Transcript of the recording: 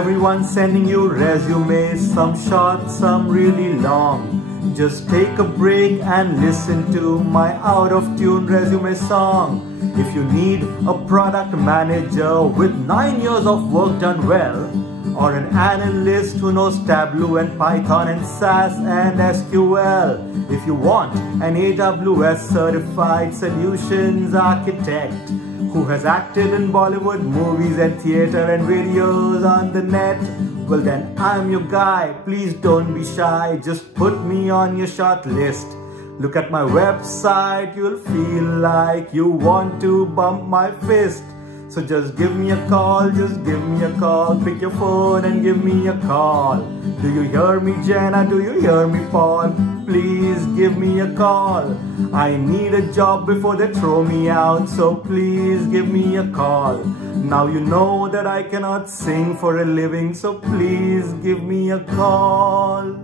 Everyone's sending you resumes, some short, some really long. Just take a break and listen to my out-of-tune resume song. If you need a product manager with 9 years of work done well, or an analyst who knows Tableau and Python and SAS and SQL, if you want an AWS certified solutions architect who has acted in Bollywood movies and theater and videos on the net, well then I'm your guy. Please don't be shy, just put me on your short list. Look at my website, you'll feel like you want to bump my fist. So just give me a call, just give me a call. Pick your phone and give me a call. Do you hear me, Jenna? Do you hear me, Paul? Please give me a call. I need a job before they throw me out, so please give me a call. Now you know that I cannot sing for a living, so please give me a call.